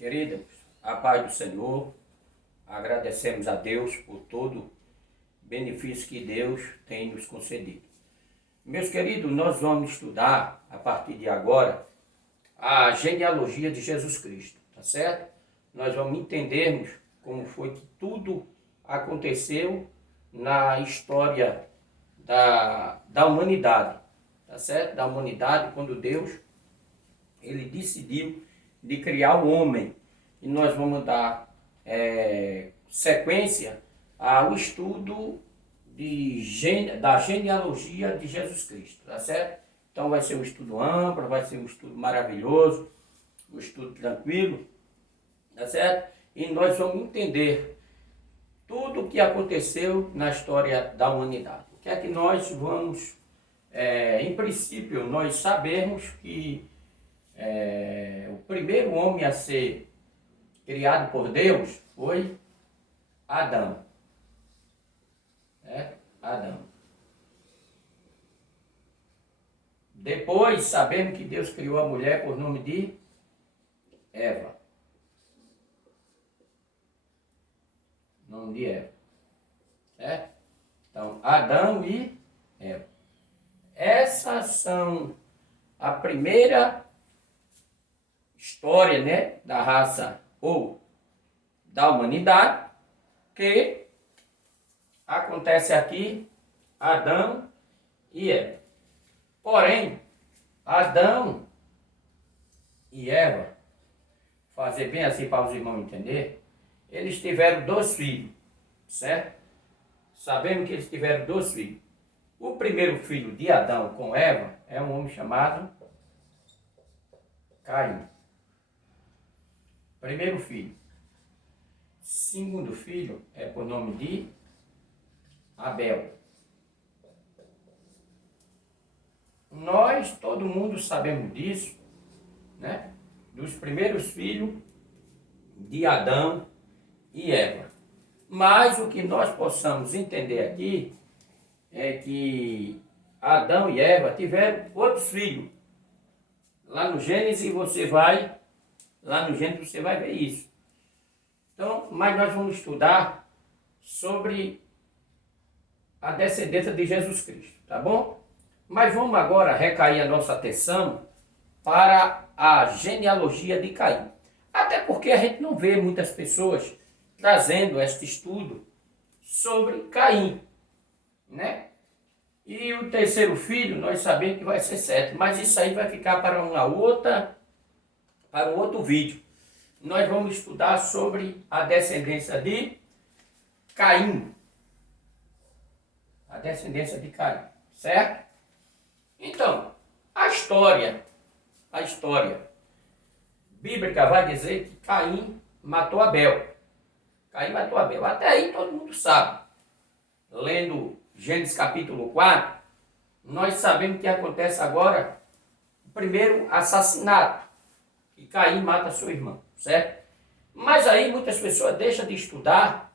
Queridos, a paz do Senhor, agradecemos a Deus por todo o benefício que Deus tem nos concedido. Meus queridos, nós vamos estudar, a partir de agora, a genealogia de Jesus Cristo, tá certo? Nós vamos entendermos como foi que tudo aconteceu na história da humanidade, tá certo? Da humanidade, quando Deus ele decidiu de criar o homem. E nós vamos dar sequência ao estudo da genealogia de Jesus Cristo, tá certo? Então vai ser um estudo amplo, vai ser um estudo maravilhoso, um estudo tranquilo, tá certo? E nós vamos entender tudo o que aconteceu na história da humanidade. O que é que nós vamos, em princípio, nós sabemos que o primeiro homem a ser criado por Deus foi Adão. Adão. Depois sabemos que Deus criou a mulher por nome de Eva. Nome de Eva. Certo? Então, Adão e Eva. Essas são a primeira história, né, da raça ou da humanidade que acontece aqui, Adão e Eva. Porém, Adão e Eva, fazer bem assim para os irmãos entenderem, eles tiveram 2 filhos, certo? Sabemos que eles tiveram 2 filhos. O primeiro filho de Adão com Eva é um homem chamado Caim. Primeiro filho. Segundo filho é por nome de Abel. Nós, todo mundo sabemos disso, né? Dos primeiros filhos de Adão e Eva. Mas o que nós possamos entender aqui é que Adão e Eva tiveram outros filhos. Lá no Gênesis você vai ver isso. Então, mas nós vamos estudar sobre a descendência de Jesus Cristo, tá bom? Mas vamos agora recair a nossa atenção para a genealogia de Caim. Até porque a gente não vê muitas pessoas trazendo este estudo sobre Caim, né? E o terceiro filho, nós sabemos que vai ser Sete, mas isso aí vai ficar para um outro vídeo. Nós vamos estudar sobre a descendência de Caim. A descendência de Caim, certo? Então, a história bíblica vai dizer que Caim matou Abel. Caim matou Abel. Até aí todo mundo sabe. Lendo Gênesis capítulo 4, nós sabemos que acontece agora o primeiro assassinato. E Caim mata seu irmão, certo? Mas aí muitas pessoas deixam de estudar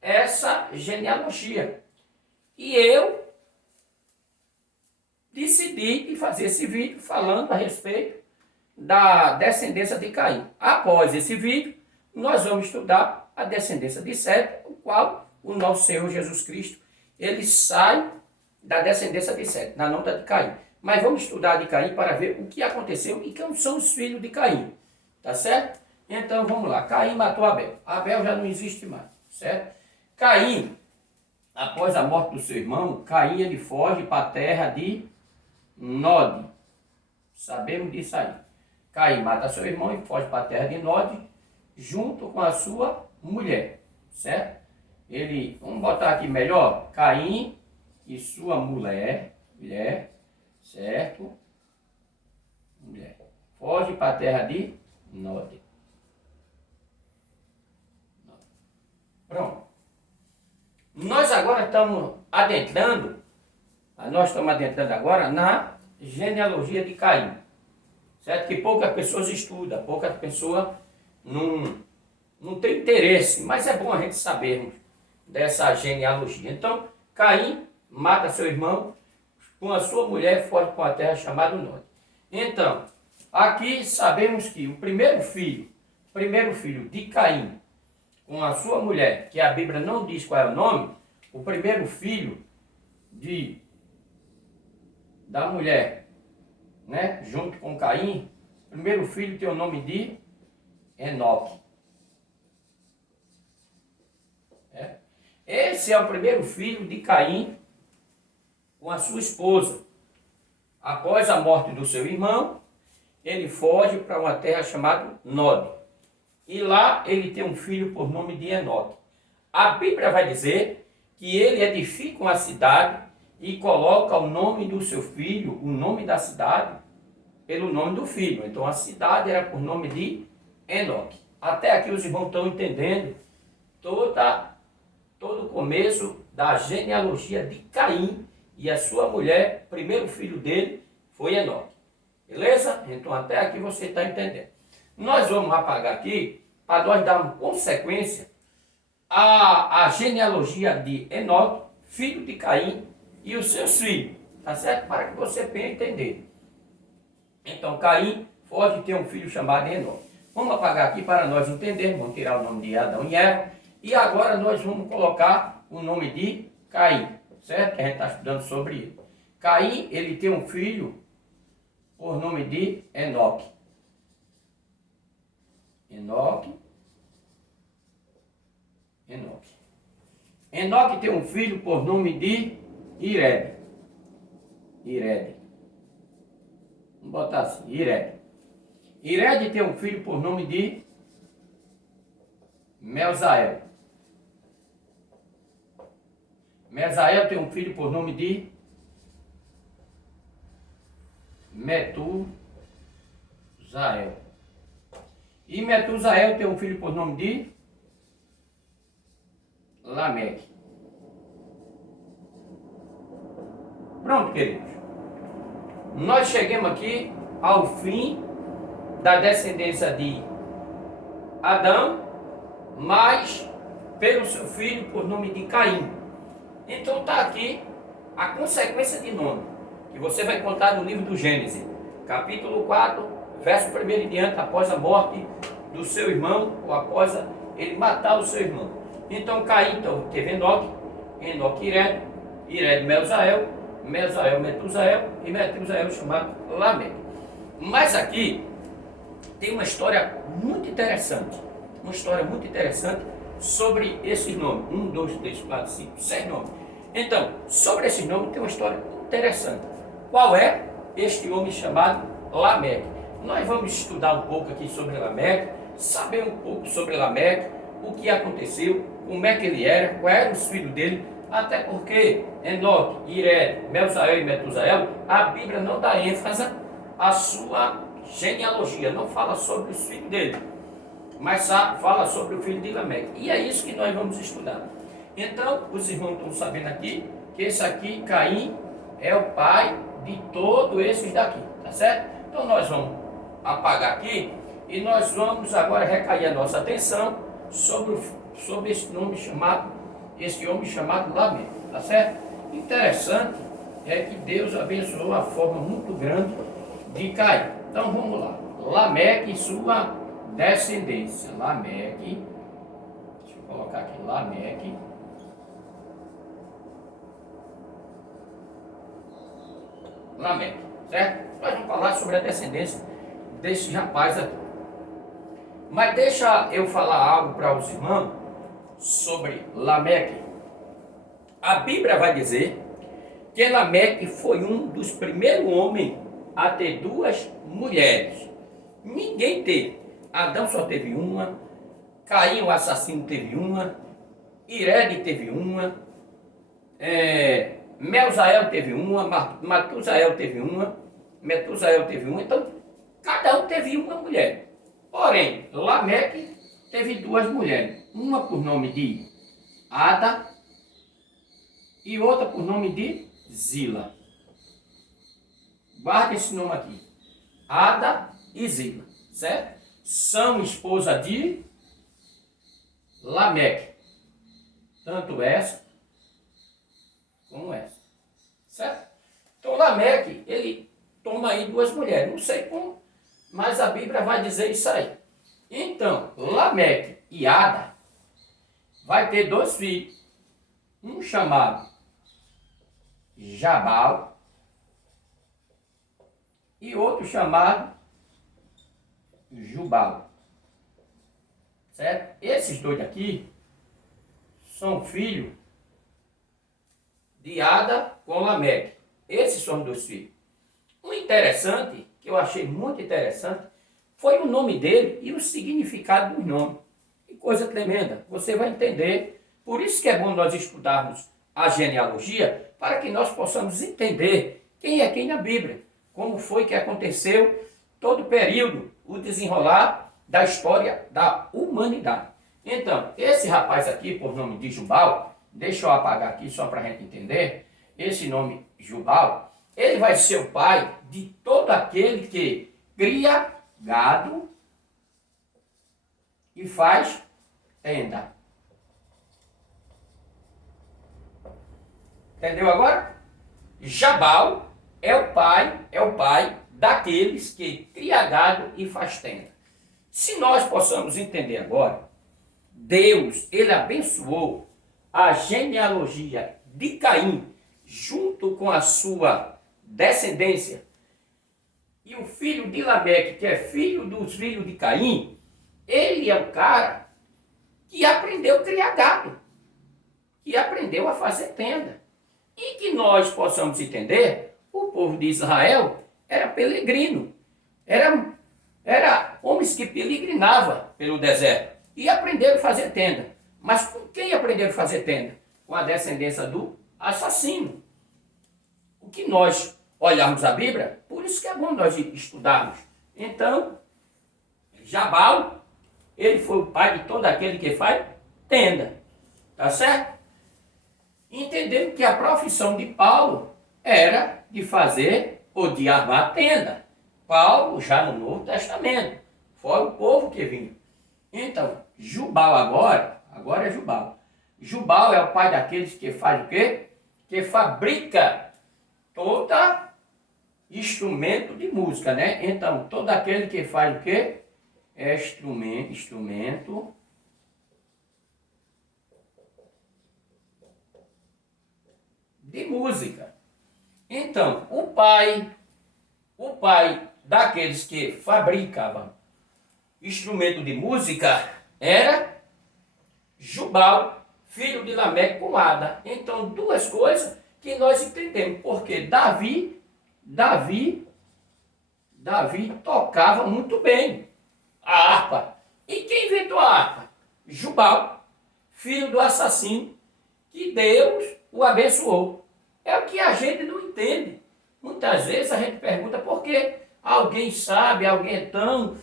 essa genealogia. E eu decidi fazer esse vídeo falando a respeito da descendência de Caim. Após esse vídeo, nós vamos estudar a descendência de Sete, o qual o nosso Senhor Jesus Cristo, ele sai da descendência de Sete, na nota de Caim. Mas vamos estudar de Caim para ver o que aconteceu e quem são os filhos de Caim. Tá certo? Então vamos lá. Caim matou Abel. Abel já não existe mais, certo? Caim, após a morte do seu irmão, Caim ele foge para a terra de Nod. Sabemos disso aí. Caim mata seu irmão e foge para a terra de Nod junto com a sua mulher, certo? Vamos botar aqui melhor, Caim e sua mulher, certo? Mulher. Foge para a terra de Nod. Pronto. Nós agora estamos adentrando agora na genealogia de Caim. Certo? Que poucas pessoas estudam, poucas pessoas não têm interesse, mas é bom a gente sabermos dessa genealogia. Então, Caim mata seu irmão, com a sua mulher foge para uma terra chamada Nod. Então, aqui sabemos que o primeiro filho primeiro filho de Caim com a sua mulher, que a Bíblia não diz qual é o nome, o primeiro filho da mulher, né, junto com Caim, o primeiro filho tem o nome de Enoque. Esse é o primeiro filho de Caim com a sua esposa. Após a morte do seu irmão, ele foge para uma terra chamada Nod. E lá ele tem um filho por nome de Enoque. A Bíblia vai dizer que ele edifica uma cidade e coloca o nome do seu filho, o nome da cidade, pelo nome do filho. Então a cidade era por nome de Enoque. Até aqui os irmãos estão entendendo todo o começo da genealogia de Caim e a sua mulher, primeiro filho dele, foi Enoque. Beleza? Então até aqui você está entendendo. Nós vamos apagar aqui, para nós darmos consequência à genealogia de Enoque, filho de Caim, e os seus filhos. Tá certo? Para que você venha entender. Então Caim foge ter um filho chamado Enoque. Vamos apagar aqui para nós entendermos. Vamos tirar o nome de Adão e Eva. E agora nós vamos colocar o nome de Caim. Certo? Que a gente está estudando sobre ele. Caim, ele tem um filho por nome de Enoque. Enoque tem um filho por nome de Irede. Vamos botar assim, Irede. Irede tem um filho por nome de Mesael. Mesael tem um filho por nome de Metusael. E Metusael tem um filho por nome de Lameque. Pronto, queridos. Nós chegamos aqui ao fim da descendência de Adão, mas pelo seu filho por nome de Caim. Então está aqui a consequência de nome, que você vai contar no livro do Gênesis, capítulo 4, verso 1 em diante, após a morte do seu irmão, ou após ele matar o seu irmão. Então Caim teve Enoque, Irede, Mesael, Metusael e Metusael chamado Lameque. Mas aqui tem uma história muito interessante, sobre esses nomes. 1, 2, 3, 4, 5, 6 nomes. Então, sobre esses nomes tem uma história interessante. Qual é este homem chamado Lameque? Nós vamos estudar um pouco aqui sobre Lameque, saber um pouco sobre Lameque, o que aconteceu, como é que ele era, quais eram os filhos dele, até porque Enoque, Irede, Mesael e Metusael, a Bíblia não dá ênfase à sua genealogia, não fala sobre os filhos dele, mas fala sobre o filho de Lameque. E é isso que nós vamos estudar. Então, os irmãos estão sabendo aqui que esse aqui, Caim, é o pai de todos esses daqui, tá certo? Então nós vamos apagar aqui e nós vamos agora recair a nossa atenção sobre esse homem chamado Lameque, tá certo? Interessante é que Deus abençoou a forma muito grande de Caim. Então vamos lá. Lameque e sua descendência. Lameque, deixa eu colocar aqui, Lameque. Certo? Nós vamos falar sobre a descendência desse rapaz aqui. Mas deixa eu falar algo para os irmãos sobre Lameque. A Bíblia vai dizer que Lameque foi um dos primeiros homens a ter 2 mulheres. Ninguém teve. Adão só teve uma, Caim, o assassino, teve uma, Irede teve uma, Mesael teve uma, Metusael teve uma, então cada um teve uma mulher. Porém, Lameque teve 2 mulheres, uma por nome de Ada e outra por nome de Zila. Guarde esse nome aqui, Ada e Zila, certo? São esposa de Lameque, tanto essa como essa, certo? Então Lameque, ele toma aí 2 mulheres, não sei como, mas a Bíblia vai dizer isso aí. Então, Lameque e Ada vai ter dois filhos, um chamado Jabal e outro chamado Jubal, certo? Esses dois aqui são filhos de Ada com Lameque. Esses são os dois filhos. O interessante, que eu achei muito interessante, foi o nome dele e o significado dos nomes. Que coisa tremenda, você vai entender. Por isso que é bom nós estudarmos a genealogia, para que nós possamos entender quem é quem na Bíblia, como foi que aconteceu todo o período, o desenrolar da história da humanidade. Então, esse rapaz aqui, por nome de Jubal, deixa eu apagar aqui só para a gente entender, esse nome Jubal, ele vai ser o pai de todo aquele que cria gado e faz tenda. Entendeu agora? Jabal é o pai daqueles que cria gado e faz tenda. Se nós possamos entender agora, Deus, ele abençoou a genealogia de Caim junto com a sua descendência. E o filho de Lameque, que é filho dos filhos de Caim, ele é o cara que aprendeu a criar gado, que aprendeu a fazer tenda. E que nós possamos entender, o povo de Israel era peregrino, era homens que peregrinavam pelo deserto e aprenderam a fazer tenda. Mas com quem aprenderam a fazer tenda? Com a descendência do assassino. O que nós olharmos a Bíblia, por isso que é bom nós estudarmos. Então, Jabal, ele foi o pai de todo aquele que faz tenda. Tá certo? Entendendo que a profissão de Paulo era de fazer ou de armar tenda. Paulo, já no Novo Testamento, foi o povo que vinha. Então, Jubal agora é Jubal. Jubal é o pai daqueles que faz o quê? Que fabrica todo instrumento de música, né? Então, todo aquele que faz o quê? É instrumento de música. Então, o pai daqueles que fabricavam instrumento de música era Jubal, filho de Lameque com Ada. Então, duas coisas que nós entendemos, porque Davi tocava muito bem a harpa. E quem inventou a harpa? Jubal, filho do assassino, que Deus o abençoou. É o que a gente não entende. Muitas vezes a gente pergunta por que alguém sabe, alguém é tão...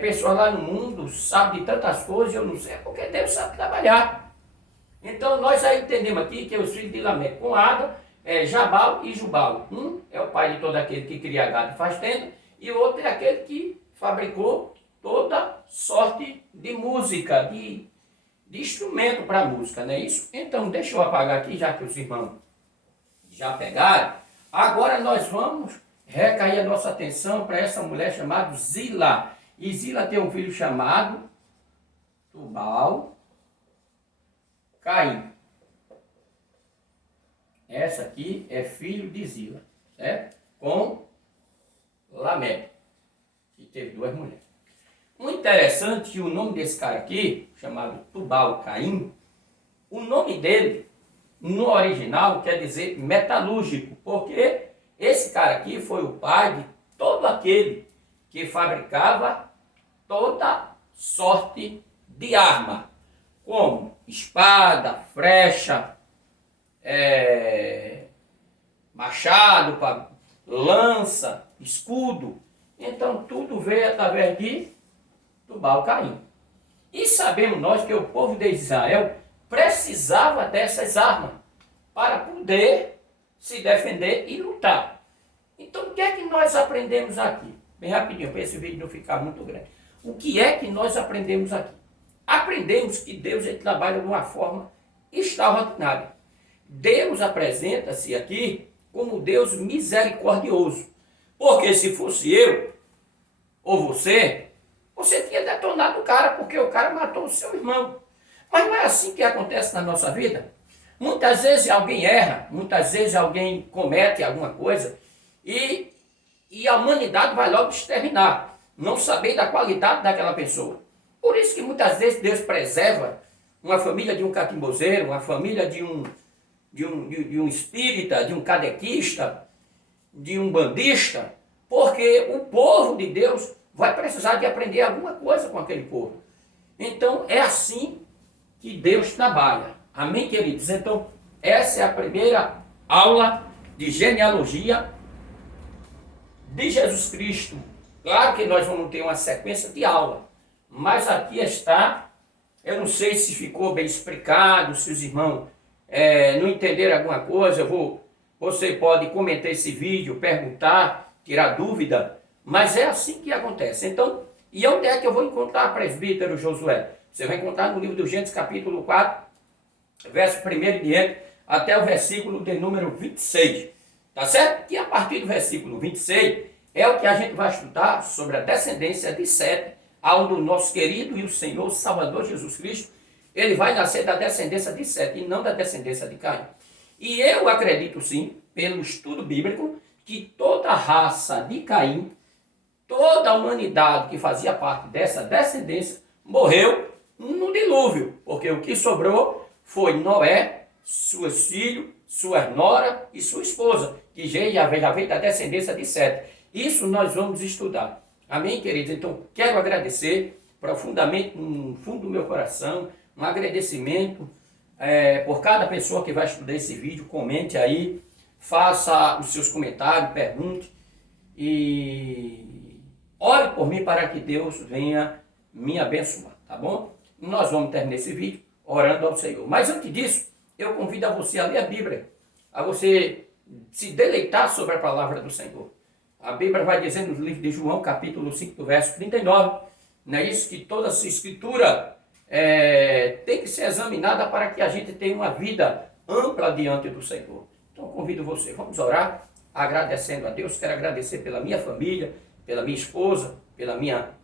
pessoa lá no mundo sabe de tantas coisas, eu não sei, porque Deus sabe trabalhar. Então nós aí entendemos aqui que os filhos de Lameque com Ada, Jabal e Jubal. Um é o pai de todo aquele que cria gado e faz tenda, e o outro é aquele que fabricou toda sorte de música, de instrumento para música, não é isso? Então deixa eu apagar aqui, já que os irmãos já pegaram. Agora nós vamos recair a nossa atenção para essa mulher chamada Zila. E Zila tem um filho chamado Tubal Caim. Essa aqui é filho de Zila, certo? Com Lameque, que teve duas mulheres. O interessante é que o nome desse cara aqui, chamado Tubal Caim, o nome dele, no original, quer dizer metalúrgico, porque esse cara aqui foi o pai de todo aquele que fabricava toda sorte de arma, como espada, flecha, machado, lança, escudo. Então tudo veio através de Tubal Caim. E sabemos nós que o povo de Israel precisava dessas armas para poder se defender e lutar. Então o que é que nós aprendemos aqui? Bem rapidinho, para esse vídeo não ficar muito grande. O que é que nós aprendemos aqui? Aprendemos que Deus ele trabalha de uma forma extraordinária. Deus apresenta-se aqui como Deus misericordioso. Porque se fosse eu ou você, você tinha detonado o cara, porque o cara matou o seu irmão. Mas não é assim que acontece na nossa vida. Muitas vezes alguém erra, muitas vezes alguém comete alguma coisa e a humanidade vai logo exterminar, não saber da qualidade daquela pessoa. Por isso que muitas vezes Deus preserva uma família de um catimbozeiro, uma família de um espírita, de um catequista, de um bandista, porque o povo de Deus vai precisar de aprender alguma coisa com aquele povo. Então é assim que Deus trabalha. Amém, queridos? Então, essa é a primeira aula de genealogia de Jesus Cristo. Claro que nós vamos ter uma sequência de aula, mas aqui está. Eu não sei se ficou bem explicado, se os irmãos não entenderam alguma coisa. Você pode comentar esse vídeo, perguntar, tirar dúvida, mas é assim que acontece. Então, e onde é que eu vou encontrar presbítero Josué? Você vai encontrar no livro do Gênesis, capítulo 4, verso 1 em diante, até o versículo de número 26. Tá certo? Que a partir do versículo 26 é o que a gente vai estudar sobre a descendência de Sete, onde o nosso querido e o Senhor Salvador Jesus Cristo, ele vai nascer da descendência de Sete e não da descendência de Caim. E eu acredito sim, pelo estudo bíblico, que toda a raça de Caim, toda a humanidade que fazia parte dessa descendência, morreu no dilúvio, porque o que sobrou foi Noé, seus filhos, sua nora e sua esposa, que já veio da descendência de Sete. Isso nós vamos estudar. Amém, queridos? Então, quero agradecer profundamente, no fundo do meu coração, um agradecimento por cada pessoa que vai estudar esse vídeo. Comente aí, faça os seus comentários, pergunte e ore por mim para que Deus venha me abençoar, tá bom? Nós vamos terminar esse vídeo orando ao Senhor. Mas antes disso, eu convido a você a ler a Bíblia, a você se deleitar sobre a palavra do Senhor. A Bíblia vai dizer no livro de João, capítulo 5, verso 39, não é isso? Que toda essa escritura tem que ser examinada para que a gente tenha uma vida ampla diante do Senhor. Então convido você, vamos orar, agradecendo a Deus. Quero agradecer pela minha família, pela minha esposa, pela minha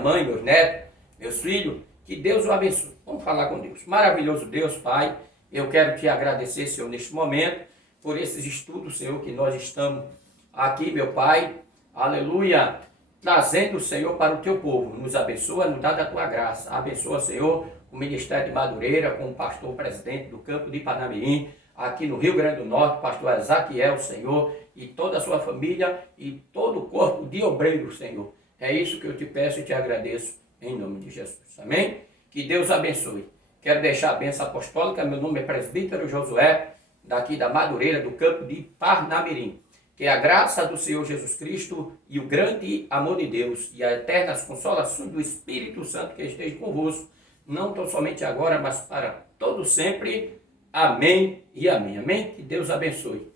mãe, meus netos, meus filhos. Que Deus o abençoe. Vamos falar com Deus. Maravilhoso Deus, Pai, eu quero te agradecer, Senhor, neste momento, por esses estudos, Senhor, que nós estamos aqui, meu Pai, aleluia, trazendo o Senhor para o teu povo. Nos abençoa, nos dá da tua graça. Abençoa, Senhor, o Ministério de Madureira, com o pastor presidente do campo de Parnamirim, aqui no Rio Grande do Norte, pastor Ezaquiel, Senhor, e toda a sua família e todo o corpo de obreiros, Senhor. É isso que eu te peço e te agradeço, em nome de Jesus. Amém? Que Deus abençoe. Quero deixar a bênção apostólica. Meu nome é presbítero Josué, daqui da Madureira, do campo de Parnamirim. Que a graça do Senhor Jesus Cristo e o grande amor de Deus e a eterna consolação do Espírito Santo que esteja convosco, não tão somente agora, mas para todo sempre. Amém e amém. Amém? Que Deus abençoe.